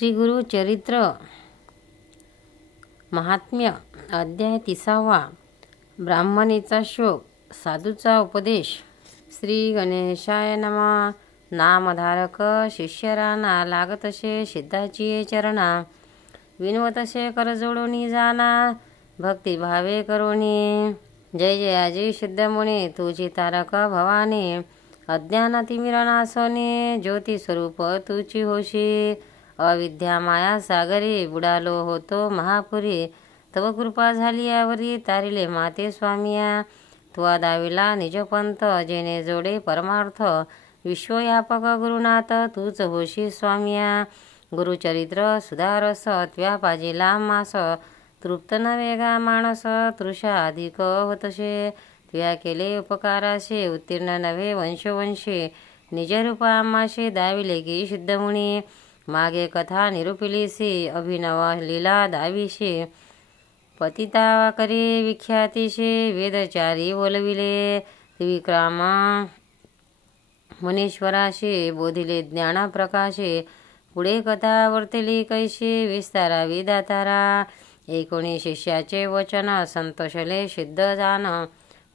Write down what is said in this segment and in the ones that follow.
श्री गुरु चरित्र महात्म्य अध्याय 30वा ब्राह्मणीचा शोक साधूचा उपदेश। श्री गणेशाय नमः। नामधारक शिष्यराना लागतसे सिद्धाची चरणा विनवतसे करजोडोनी जाना भक्तिभावे करोनी। जय जयाजी सिद्धमुनी तुझी तारक भवानी अज्ञानातिमिरनासोनी ज्योती स्वरूप तुची होशी। अविद्या माया सागरी बुडालो होतो महापुरी तव कृपा झाली यावरी तारिले माते स्वामिया। तुवा दाविला निजपंथ जेने जोडे परमार्थ विश्वव्यापक गुरुनाथ तूच होशी स्वामिया। गुरुचरित्र सुधारस त्व्या पाजिला मास तृप्त न वेगा माणस तृषा अधिक होतसे त्व्या केले उपकाराशे उत्तीर्ण नव्हे वंशवंशी निजरूपा आम्हाशे दाविले की सिद्धमुनी। मागे कथा निरूपिलीसी अभिनव लीला दाविशे पतिता करे विख्यातीशे वेदचारी बोलविले त्रिविक्रम मुनीश्वराशे बोधिले ज्ञान प्रकाशे। पुढे कथा वर्तली कैशी विस्तारावी दातारा 19 शिष्याचे वचन संतोषले सिद्ध जान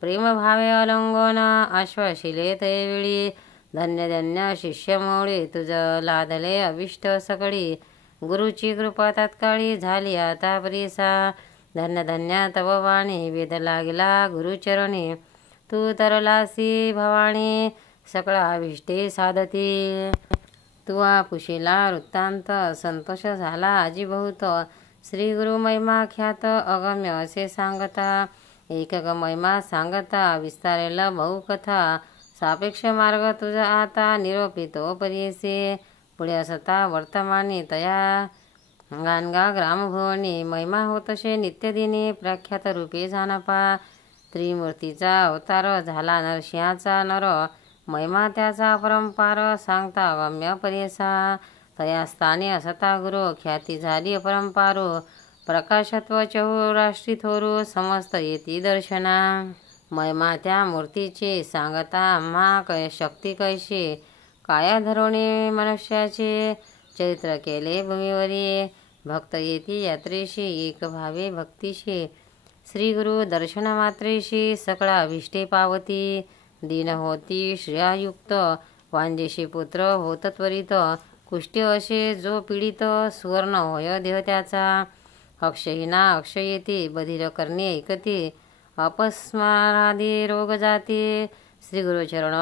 प्रेमभावे अलंगन आश्वासिले तैवेळी। धन्य धन्य शिष्यमौळी तुझ लादले अभिष्ट सकळी गुरुची कृपा तात्काळी झाली आता परीसा। धन्य धन्य तव वाणी वेद लागला गुरुचरणी तू तरलासी भवानी सकळ अभिष्टे साधती। तुवा पुशिला वृत्तांत संतोष झाला आजी बहुत श्री गुरु महिमा ख्यात अगम्य असे सांगता। एकक महिमा सांगता विस्तारेल बहुकथा सापेक्ष मार्ग तुझा आता निरोपितो परियसे। पुढे असता वर्तमानी तया गाणगा ग्रामभुवनी महिमा होतशे नित्यदिनी प्रख्यात रूपे जाणपा। त्रिमूर्तीचा अवतार झाला नरसिंहाचा नर महिमा त्याचा अपरंपार सांगता अगम्य परियसा। तया स्थानी असता गुरु ख्याती झाली अपरंपारो प्रकाशत्व चहुराष्ट्री थोरू समस्त येती दर्शना। महिमा त्या मूर्तीचे सांगता आम्हा शक्ती कैशी काया धरोणे मनुष्याचे चरित्र केले भूमीवरी भक्त येती यात्रेशी एक भावे भक्तीशी। श्री गुरु दर्शन मात्रेशी सकळ अभिष्टे पावती दीन होती श्रेयायुक्त वांजेशी पुत्र होत त्वरित कुष्टी असे जो पीडित सुवर्ण होय देह त्याचा। अक्षयहीना अक्षय येती बधिर करणे ऐकती अपस्मारादी रोग जाती। श्री गुरुचरण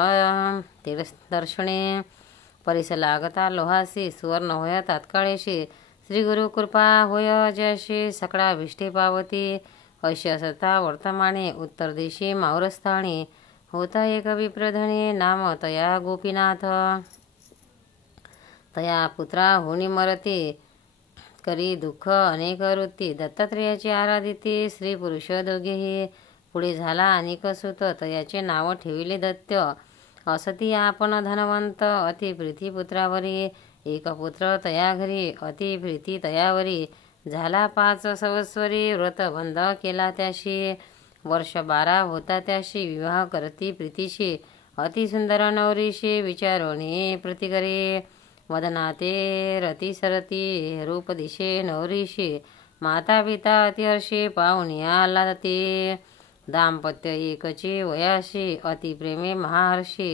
दर्शने परिस लागता लोहासी सुवर्ण होय तात्काळेशी श्री गुरु कृपा होय जशी सकळा अभिष्टे पावती। अशी असता वर्तमाने उत्तर दिशी माऊरस्थानी होता एक विप्रधनी नाम तया गोपीनाथ। तया पुत्रा होणी मरती करी दुःख अनेक वृत्ती दत्तात्रेयाची आराधिती स्त्री पुरुष दोघेही। पुढे झाला अनेक सुत तयाचे नाव ठेविले दत्त्य असती आपण धनवंत अति प्रीती पुत्रावरी। एक पुत्र तया घरी अति प्रीती तयावरी झाला 5 संवत्सरी व्रत बंध केला त्याशी। वर्ष 12 होता त्याशी विवाह करती प्रीतीशी अति सुंदर नवरीशी विचारोनी प्रतिकरे वदनाते रती सरती रूप दिशे नवरीशी माता पिता अतिहर्षी पाहुणी आल्हादते। दाम्पत्य एकची वयाशी अति प्रेमे महाहर्षी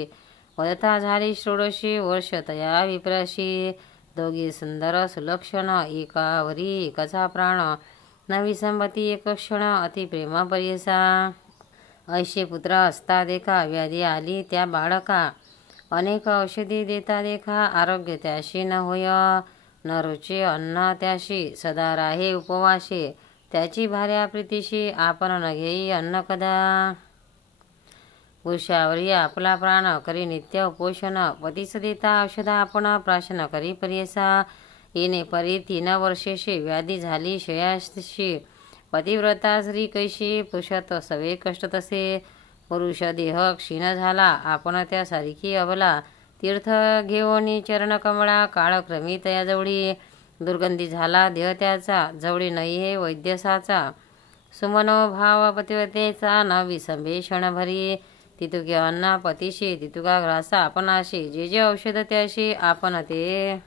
वदता झाली 16 वर्ष तया विप्राशी। दोघी सुंदर सुलक्षण एकावरी एकचा प्राण न विसंबती एक क्षण अति प्रेम परियसा। ऐशे पुत्र असता देखा व्याधी आली त्या बाळका अनेक औषधी देता देखा आरोग्य त्याशी न होय। न रुचे अन्न त्याशी सदा राहे उपवाशी त्याची भार्या प्रीतीशी आपण न घेई अन्न कदा। पुरुषावरी आपला प्राण करी नित्य उपोषण पतीस देता औषध आपण प्राशन करी परियसा। येणे परी 3 वर्षेशी व्याधी झाली शयाशी पतिव्रता स्त्री कैशी पुरुषात सवे कष्ट तसे। पुरुष देह क्षीण झाला आपण त्यासारखी अबला तीर्थ घेऊनी चरण कमळा काळक्रमी तयाजवळी। दुर्गंधी झाला देह त्याचा जवळी नाही हे वैद्यसाचा सुमनोभाव पतिव्रतेचा न विसंबे क्षणभरी। तितुके अन्न पतीशी तितुका ग्रासा आपणाशी जे जे औषध त्याशी आपण ते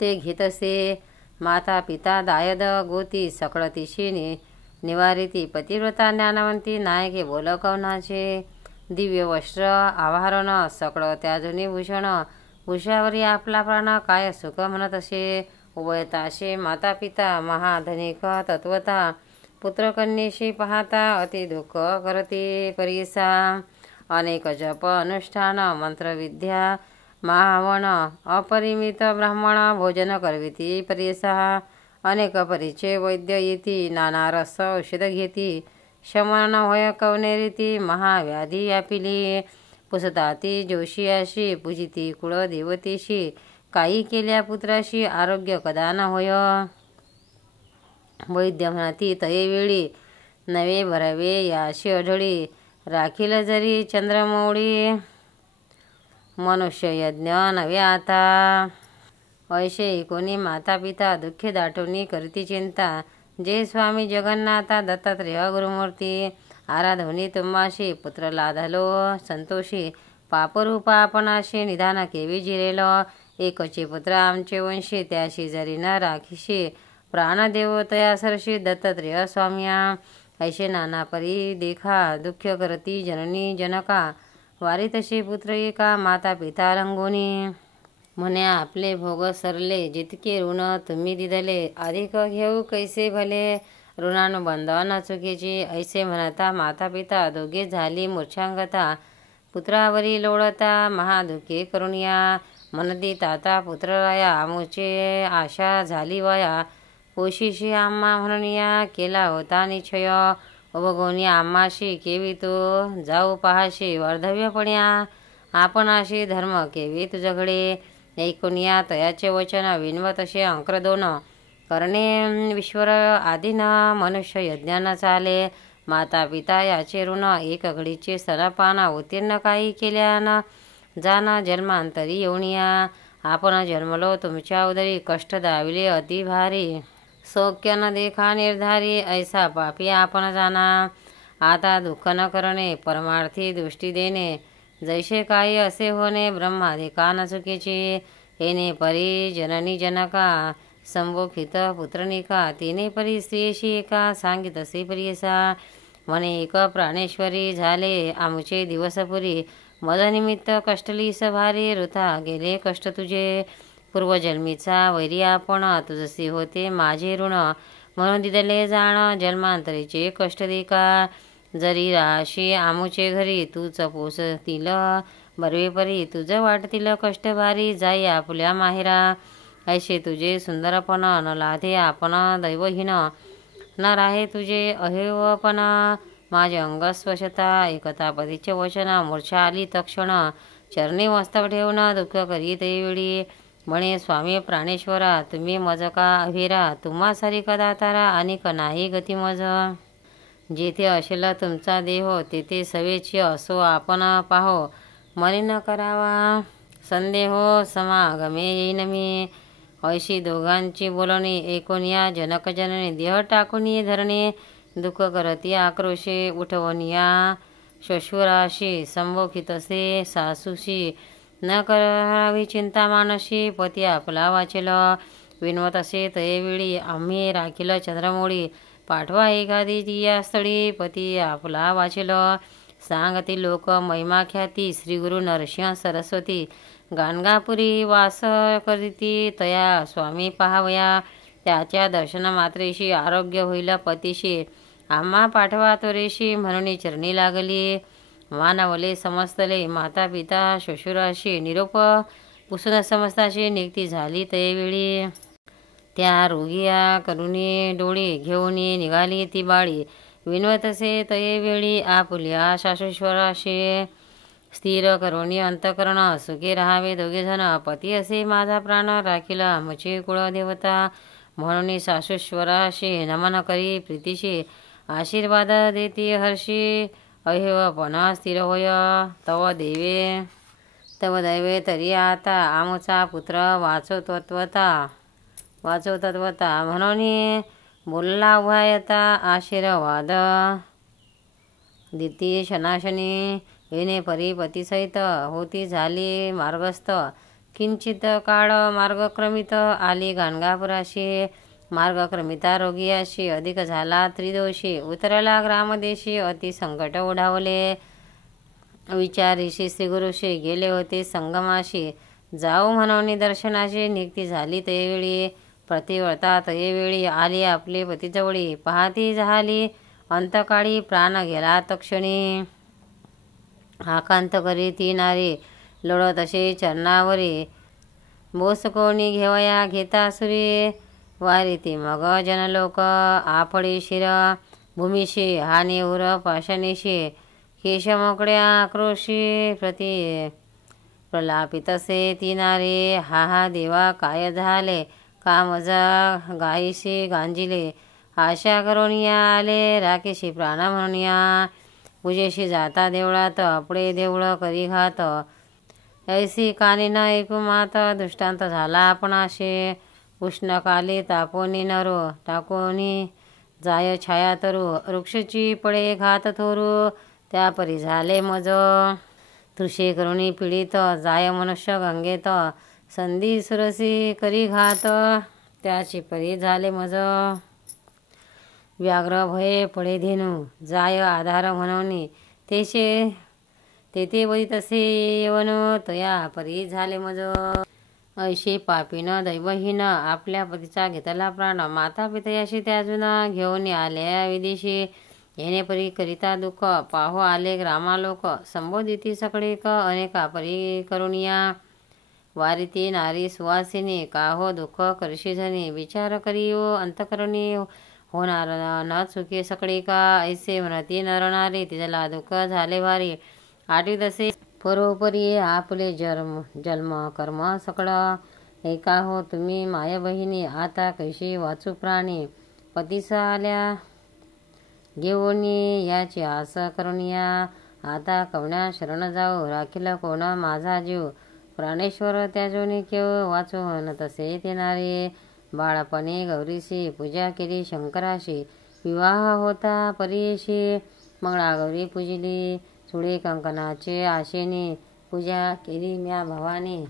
ते घेतसे. माता पिता दायद गोती सकळतीशी निवारिती पतिव्रता ज्ञानवंती नायके बोल कवनाचे. दिव्य वस्त्र आवाहरण सकळ त्याजुनी भूषण भूषावरी आपला प्राण काय सुख म्हणत असे. उभयताशे माता पिता महाधनिक तत्वता पुत्रकन्येशी पाहता अति दुःख करते परीसा. अनेक जप अनुष्ठान मंत्रविद्या महावण अपरिमित ब्राह्मण भोजन करविती परीसा. अनेक परिचय वैद्य येती नाना रस औषध घेती. शमन होय कवनेरीती महाव्याधी व्यापिली. पुसताती जोशियाशी पूजिती कुळदेवतेशी. काही केल्या पुत्राशी आरोग्य कदा न होय. वैद्य म्हणती तयेवेळी नवे भरावे याशी अढळी. राखील जरी चंद्रमौळी मनुष्य यज्ञ नवे आता. ऐशे कोणी माता पिता दुःखे दाटोनी करती चिंता. जे स्वामी जगन्नाथा दत्तात्रेय गुरुमूर्ती. आराधवनी तुम्हाशी पुत्र लाधलो संतोषी. पापरूपा आपणाशी निधान केवी जिरेल. एकचे पुत्र आमचे वंशी त्याशी जरी न राखीशी. प्राणदेव तया सरशी दत्तात्रेय स्वाम्या. ऐशे नाना परी देखा दुःख करती जननी जनका. वारी तशी पुत्र एका माता पिता रंगोनी. म्हणे आपले भोग सरले जितके ऋण तुम्ही दिदले. अधिक घेऊ कैसे भले ऋणानुबंध न चुकीची. ऐसे म्हणता माता पिता दोघे झाली मूर्छांगता. पुत्रावरी लोळता महादुःखे करुणिया. मनदी ताता पुत्रराया आमुचे आशा झाली वया. पोशीशी आम्हा म्हणूनिया केला होता निश्चय. उभगोनी आम्हाशी केवी तो जाऊ पहाशी वार्धव्यपण्या. आपणाशी धर्म केवी तुझकडे. ऐकुनिया तयाचे वचन विनवत असे अंकर दोन. करणे विश्वर आदिन मनुष्य यज्ञान चाले. माता पिता याचे ऋण एक घडीचे स्तनपान उत्तीर्ण काही केल्यान जान जन्मांतरी येऊनिया. आपण जन्मलो तुमच्या उदरी कष्ट दाविले अति भारी. सौख्य न देखा निर्धारी ऐसा पापी आपण जाना. आता दुःख न करणे परमार्थी दृष्टी देणे. जैसे काही असे होणे ब्रह्माधिका न चुकीची. येणे परी जननी जनका संबोखित पुत्रनिका. तिने परी स्त्रियेशी एका सांगितसे प्रियसा. म्हणे एक प्राणेश्वरी झाले आमुचे दिवसपुरी. मदनिमित्त कष्टलीस भारी वृथा गेले कष्ट तुझे. पूर्वजन्मीचा वैरी आपण तुझसी होते माझे ऋण. म्हणून दिदले जाण जन्मांतरीचे कष्ट देखा. जरी राशी आमुचे घरी तूच पोसतील बरवे परी. तुझ वाटतील कष्ट भारी जाई आपल्या माहेरा. ऐसे तुझे सुंदरपण न लाधे आपण दैवहीन. न राहे तुझे अहेवपण माझे अंग स्वशता. एकता पतीचे वचन मूर्छा आली तक्षण. चरणी मस्तक ठेवून दुःख करी वेळी. म्हणे स्वामी प्राणेश्वरा तुम्ही मज का अभिरा. तुम्हा सारी कदा तारा अनिक नाही गती मज. जेथे असेल तुमचा देहो तेथे सवेची असो आपण पाहो. मनी न करावा संदेहो समागमे येईन मी. ऐशी दोघांची बोलणी ऐकून या जनक जननी. देह टाकून ये धरणे दुःख करती आक्रोशे. उठवनिया श्वशुराशी संबोखितसे सासूशी. न करावी चिंता मानशी. पती आपला वाचेल विनवत असे तयेवेळी. आम्ही राखील चंद्रमौळी. पाठवा एखादी या स्थळी. पती आपला वाचेल सांगती लोक महिमा ख्याती. श्री गुरु नरसिंह सरस्वती गाणगापुरी वास करीती. तया स्वामी पाहावया. त्याच्या दर्शन मात्रेशी आरोग्य होईल पतीशी. आम्हा पाठवा त्वरेशी म्हणून चरणी लागली. मानवले समस्तले माता पिता श्वशुराशी. निरोप पुसून समस्ताशी निघती झाली तयेवेळी. त्या रोगिया करुणी डोळी घेऊन निघाली ती बाळी. विनवतसे तयेवेळी आपुल्या सासूश्वराशी. स्थिर करुणी अंतकरण सुखी राहावे दोघेजण. पती असे माझा प्राण राखीला आमची कुळदेवता. म्हणून सासूश्वराशी नमन करी प्रीतीशी. आशीर्वाद देती हर्षी. अहेवपण स्थिर होय तव दैवे तरी आता. आमचा पुत्र वाचो तत्वता म्हणून बोलला उभायता आशीर्वाद. दिती शनाशनी येणे परी पतीसहित होती झाली मार्गस्थ. किंचित काळ मार्गक्रमित आली गाणगापुराशी, मार्गक्रमिता रोगी अशी, अधिक झाला त्रिदोषी, उतरला ग्रामदेशी, अति संकट ओढावले, विचारीशी श्रीगुरुशी, गेले होते संगमाशी, जाऊ म्हणून दर्शनाशी, निघती झाली तयवेळी, प्रतिव्रता तयवेळी, आली आपले पतीजवळी, पाहती झाली अंतकाळी, प्राण गेला तक्षणी, आकांत करी ती नारी, लोळत असे चरणावरी, बोस कोणी घेवया घेता सुरी, वारी ती मग जनलोक, आपडी शिर भूमिशी, हानी उर पाशनिशी, केश मोकड्या आक्रोशी, प्रलापितसे ती नारी, हा हा देवा काय झाले, कामजा गायीशी गांजिले, आशा करून या आले, राकेशी प्राण म्हणून या, पूजेशी जाता देवळात, आपले देऊळ करी घात, ऐसी कानी न ऐकू मात, दृष्टांत झाला आपणाशे, उष्णकाली तापोनी नरो, टाकोनी जाय छाया तरू, वृक्षची पडे घात थोरू, त्यापरी झाले मज, तृषे करुणी पीडित, जाय मनुष्य गंगेत, संधी सुरसी करी घात, त्याची परी झाले मज, व्याघ्र भये पडे धेनू, जाय आधार म्हणून, तेथे वरी तसे येवन, तया परी झाले मज, ऐशी पापीन दैवहीन, आपल्या पतीचा घेतला प्राण, माता पितयाशी त्याजून, घेऊन आल्या विदेशी, येणे परी करिता दुःख, पाहो आले ग्रामालोक, संबोधिती सगळेक, अनेका परी करुणिया, वारिती नारी सुवासिनी, काहो दुःख करशी झनी, विचार करी ओ अंतकरणी, होणार न चुके सगळे का, ऐसे म्हणती नर नारी, तिला दुःख झाले भारी, आठी तसे परोपरी आपले जन्म कर्म सकळं, एका हो तुम्ही माय बहिणी, आता कैशी वाचू प्राणी, पतीसा आल्या घेऊनी, याची आस करुनिया, आता कवण्या शरण जाऊ, राखील कोण माझा जीव, प्राणेश्वर त्याजोनी केव, वाचू न तसे ते नारी, बाळपणे गौरीशी पूजा केली शंकराशी, विवाह होता परीशी, मंगळागौरी पूजिली, चुडे कंकणाचे आशेने, पूजा केली म्या भवानी,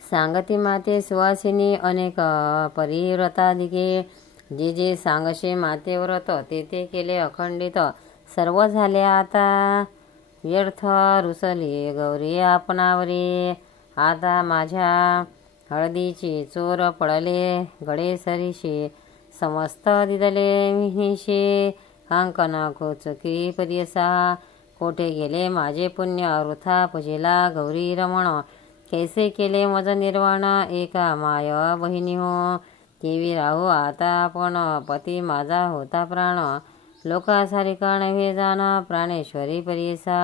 सांगती माते सुवासिनी, अनेक परिव्रतादिके, जे जे सांगशे माते व्रत, ते ते केले अखंडित, सर्व झाले आता व्यर्थ, रुसली गौरी आपणावरी, आता माझ्या हळदीची चोर पडले गडे सरीशी, समस्त दिदले मिहिशी, अंकन कोचकी परियसा, कोठे गेले माझे पुण्य, वृथा पूजिला गौरी रमण, कैसे केले मज निर्वाण, एका माय बहिणी हो, केवी राहू आता आपण, पती माझा होता प्राण, लोकासारिका नव्हे जाणा, प्राणेश्वरी परियसा,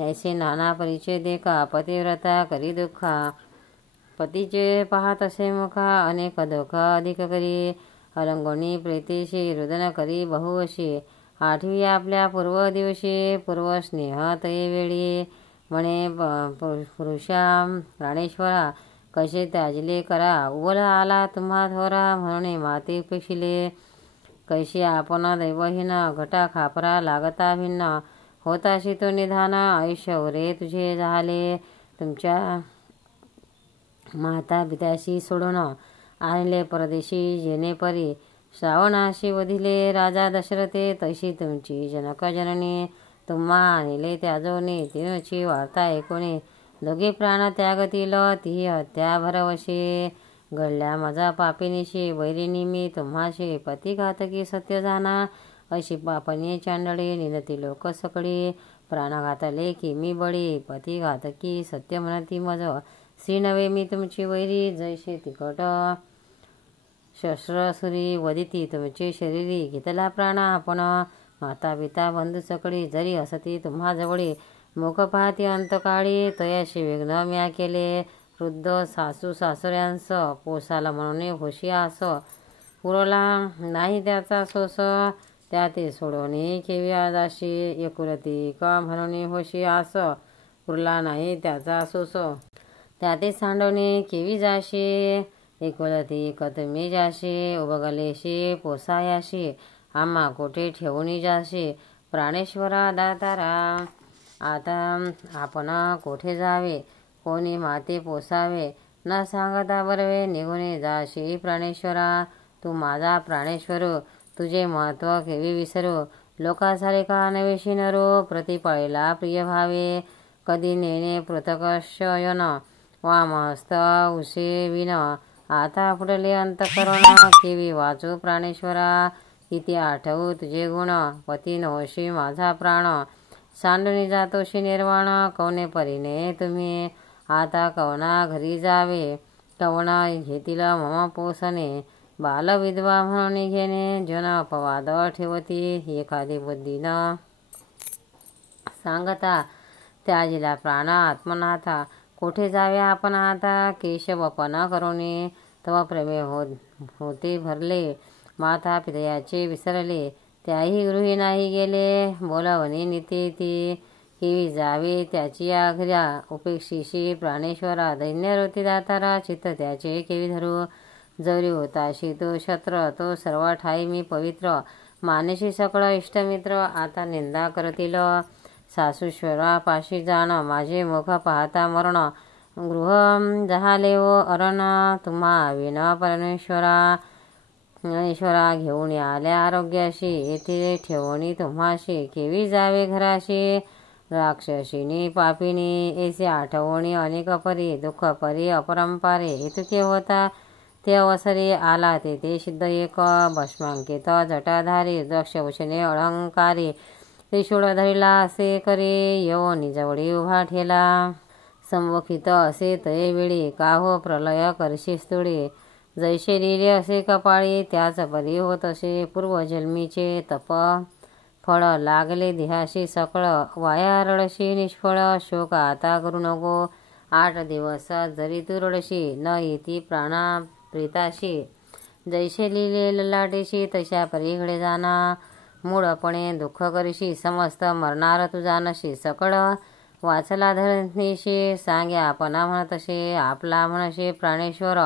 ऐसे नाना परिचय देखा, पतिव्रता करी दुःखा, पतीचे पाहत असे मुखा, अनेक दुःख अधिक करी, अलंगणी प्रीतीशी रुदन करी बहुवशी, आठवी आपल्या पूर्व दिवशी, पूर्व स्नेह तयवेळी, म्हणे पुरुषा प्राणेश्वरा, कसे त्याजले करा, उबल आला तुम्हा थोरा, म्हणून माते उपेक्षिले, कैशी आपण दैवहीन, घटा खापरा लागता भिन्न, होताशी तो निधान, आयुष्य उरे तुझे झाले, तुमच्या माता पित्याशी सोडून, आणले परदेशी जेणे परी, श्रावणाशी वधिले राजा दशरथे, तशी तुमची जनक जननी, तुम्हा आणले त्याजोनी, तिनुची वार्ता ऐकोनी, दोघे प्राण त्यागतील, ती हत्या भरवशी, घडल्या माझा पापिनीशी, वैरिणी मी तुम्हाशी, पतिघातकी सत्य जाना, अशी पापणी चांडळी, निनती लोक सकळी, प्राणघातले की मी बळी, पतिघातकी सत्य म्हणती मज, श्री नवे मी तुमची वैरी, जैसे तिकट शस्त्रसुरी, वदिती तुमचे शरीरी, घेतला प्राण आपण, माता पिता बंधू सकळी, जरी असती तुम्हा जवळी, मुख पाहती अंतकाळी, तयाशी विघ्न म्या केले, वृद्ध सासू सासऱ्यांस, पोसाला म्हणून होशी आस, पुरला नाही त्याचा सोस, त्या ते सोडवणे केवी आदाशी, एकुलती का म्हणून होशी आस, पुरला नाही त्याचा सोस, त्या ते सांडवणे केवी जाशी, एकुलती कतमी जाशी, उबगलेशी पोसायाशी, आम्हा कोठे ठेवून जाशी, प्राणेश्वरा दातारा, आता आपण कोठे जावे, कोणी माते पोसावे न सांगता बरवे निघून जाशी प्राणेश्वरा. तू माझा प्राणेश्वरू तुझे महत्व केवी विसरू. लोकासारे का नवेशी नरो प्रतिपाळीला प्रिय भावे. कधी नेणे पृथकशयन वामहस्त उसे विन. आता फुटले अंतकरण केवी वाचू प्राणेश्वरा. किती आठवू तुझे गुण पती नवशी माझा प्राण. सांडून जातोशी निर्वाण कवने परीने तुम्ही. आता कवना घरी जावे कवना घेतील मम पोसणे. बालविधवा म्हणून घेणे जन अपवाद ठेवती. एखादी बुद्धीनं सांगता त्याजीला प्राण आत्मनाथा. कोठे जावे आपण आता केशवपन करुणी. तव प्रेमे होते भरले माता पितयाचे विसरले. त्याही गृही नाही गेले बोलावणी निते ती. केवी जावे त्याची आघ्र्या उपेक्षिशी प्राणेश्वरा. दैन्यवृत्ती दातारा चित्त त्याचे केवी धरू. जवरी होताशी तो शत्र तो सर्व ठाई मी पवित्र. मानेशी सकळ इष्टमित्र आता निंदा करतील. सासूश्वरा पाशी जाण माझे मुख पाहता मरण. गृह जहाले व अरण तुम्हा विन परमेश्वरा. ईश्वरा घेऊन आल्या आरोग्याशी येथे ठेवणी तुम्हाशी. केवी जावे घराशी राक्षसिनी पापिनी. ऐसे आठवणी अनेक परी दुःख परी अपरंपारे. इतके होता ते अवसरी आला ते सिद्ध एक. भस्मांकित जटाधारी द्रक्षभूषणे अलंकारी. त्रिशूळ धरिला असे करे यो निजवळी उभा ठेला. संमुखित असे तये वेळी काहो प्रलय करशी स्तुळी. जैसे लिहिले असे कपाळी त्याच परी होत असे पूर्वजन्मीचे तप. फळ लागले देहाशी सकळ वाया रडशी निष्फळ. शोक आता करू नको 8 दिवस जरी तू रडशी न येती प्राणा प्रीताशी. जैसे लिहिले ललाटेशी तशा परी घडे जाना. मूळपणे दुःख करीशी समस्त मरणार तू जानशी. सकळ वाचला धरणीशी सांगे आपणा म्हणतसे. आपला म्हणशे प्राणेश्वर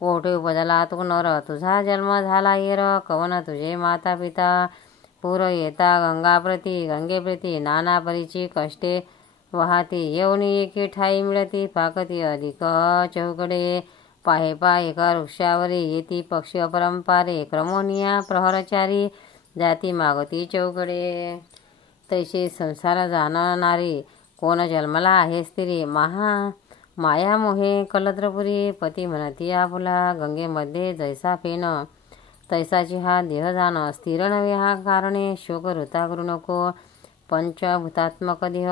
ओठे उपजला तू नर. तुझा जन्म झाला येर कवन तुझे माता पिता. पूर येता गंगाप्रती गंगेप्रती नाना परीची कष्टे वाहती. येऊनी एके ठाई मिळती पाकती अधिक चौकडे. पाहे पाय एका वृक्षावरी येती पक्षी अपरंपारे. क्रमोनिया प्रहरचारी जाती मागती चौकडे. तैसे संसार जाणणारी कोण जन्मला आहे स्त्री. माया मोहे कलत्रपुरी. पती म्हणती आपुला गंगेमध्ये जैसा फेन. तैसाची हा देह जाण स्थिर नव्हे हा कारणे. शोक वृथा करू नको पंचभूतात्मक देह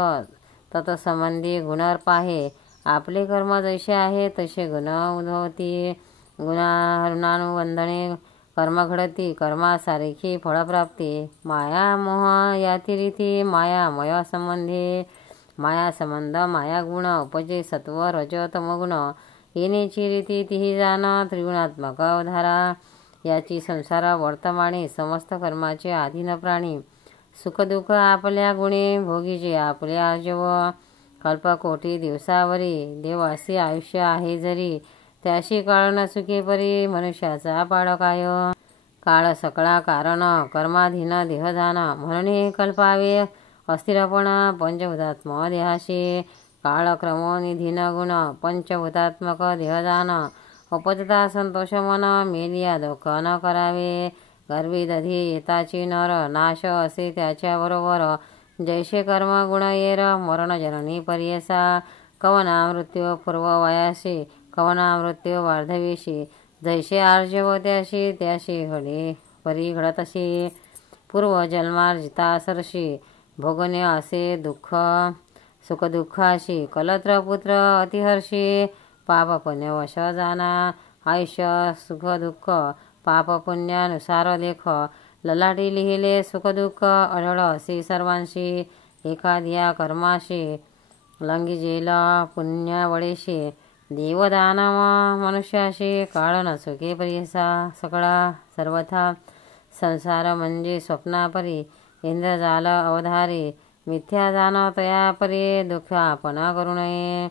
तत्संबंधी गुणर पाहे. आपले कर्म जैसे आहे तसे गुण उद्भवती. गुणानुबंधने कर्म घडती कर्मासारखी फळप्राप्ती. माया मोह यातिरिती मायामय संबंधी. माया संबंध माया गुण उपजे सत्व रज तमगुण. येण्याची रीती तीही जाण त्रिगुणात्मक अवधारा. याची संसार वर्तमाने समस्त कर्माचे अधीन प्राणी. सुखदुःख आपल्या गुणे भोगीचे आपले आर्जव. कल्पकोटी दिवसावरी देवासी आयुष्य आहे जरी. त्याशी काळ न सुखे परी मनुष्याचा पाडकाय. काळ सकळा कारण कर्माधीन देहदान. म्हणून कल्पावे अस्थिरपण पंचभूतात्म देहाशी. काळक्रमोनिधीन गुण पंचभूतात्मक देहदान. उपजता संतोष मन मेलिया दुःख न करावे. गर्भी दधी येताची नर नाश असे त्याच्या बरोबर. जैसे कर्म गुण येर मरण जननी पर्यसा. कवना मृत्यू पूर्व वयाशी कवना मृत्यू वार्धवीशी. जैसे आर्जव त्याशी घडी परी घडतशी. पूर्वजन्मार्जिता सरशी भोगणे असे दुःख सुखदुःखाशी. कलत्रपुत्र अतिहर्षी पाप पुण्यवश जाना. आयुष्य सुख दुःख पाप पुण्यानुसार लेख. ललाटी लिहिले सुखदुःख अढळ असे सर्वांशी. एखाद्या कर्माशी लंघिजेल पुण्यावळेशी. देवदानव मनुष्याशी काळ न सुखे परियसा. सकळा सर्वथा संसार म्हणजे स्वप्नापरी. इंद्रजाल अवधारी मिथ्या जाण तयापरी. दुःख आपण करू नये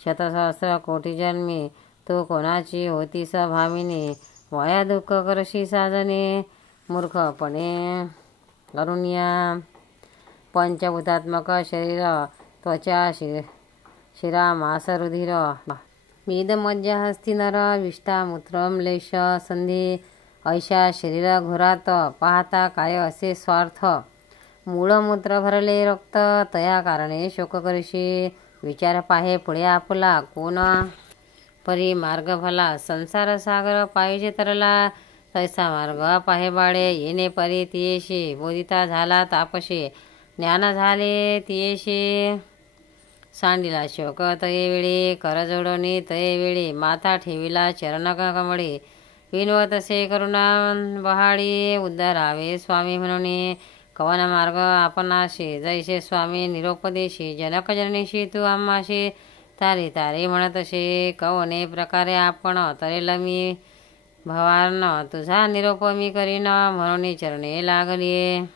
शतसहस्र कोटी जन्मी. तू कोणाची होतीस भामिनी. वया दुःख करशी साजने मूर्खपणे करुनिया. पंचभूतात्मक शरीर त्वचा शिरा मास रुधिर मेदमज्जा हस्ती नर विष्टा मूत्रम्लेश संधी ऐशा शरीर घोरात पाहता काय असे स्वार्थ मूळमूत्र भरले रक्त तया कारणे शोक करीशी विचार पाहे पुढे आपला कोण परी मार्ग भला संसार सागर पाहिजे तरला तैसा मार्ग पाहे बाळे येणे परी तियेशी बोधिता झाला तापशी ज्ञान झाले तियेशी सांडिला शोक तये वेळी करजोडणी तये वेळी माता ठेविला चरण कमळी विनवत से करुणा बहाडी उद्धारावे स्वामी म्हणून कवन मार्ग आपणाशी जैसे स्वामी निरोपदेशी जनक जननीशी तू आम्हाशी तारी तारी म्हणतसे कवने प्रकारे आपण तरेल मी भवान तुझा निरोप मी करीन म्हणून चरणे लागली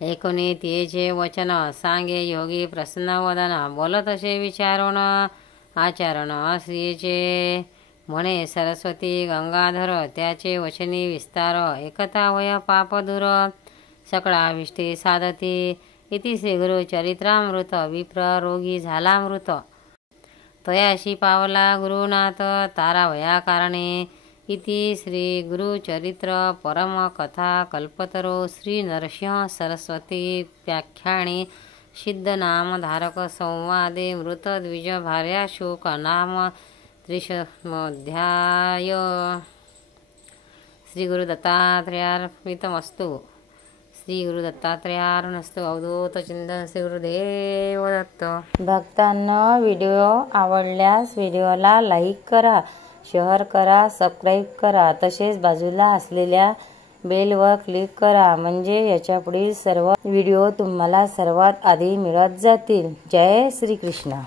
एकोणी तियेचे वचन सांगे योगी प्रसन्न वदन बोलत असे विचारून आचरण श्रीचे म्हणे सरस्वती गंगाधर त्याचे वचनी विस्तार एकता वय पाप दूर सकळा विष्टी साधती इति श्री गुरु चरित्रामृत विप्र रोगी झाला मृत तयाशी पावला गुरुनाथ तारावया कारणे इति श्री गुरु चरित्र परम कथा कल्पतरो श्री नरसिंह सरस्वती व्याख्याने सिद्ध नाम धारक संवादे मृत द्विज भार्या शोक नाम त्रिशमोध्याय श्री गुरु दत्तात्रेयार्पितमस्तु श्री गुरु दत्तात्रेयार्पणमस्तु अवधूत चिंतन श्री गुरुदेव दत्त। भक्तांनो व्हिडिओ आवडल्यास व्हिडिओला लाईक करा, शेअर करा, सबस्क्राईब करा, तसेच बाजूला असलेल्या बेलवर क्लिक करा म्हणजे याच्या पुढील सर्व व्हिडिओ तुम्हाला सर्वात आधी मिळत जातील। जय श्री कृष्ण।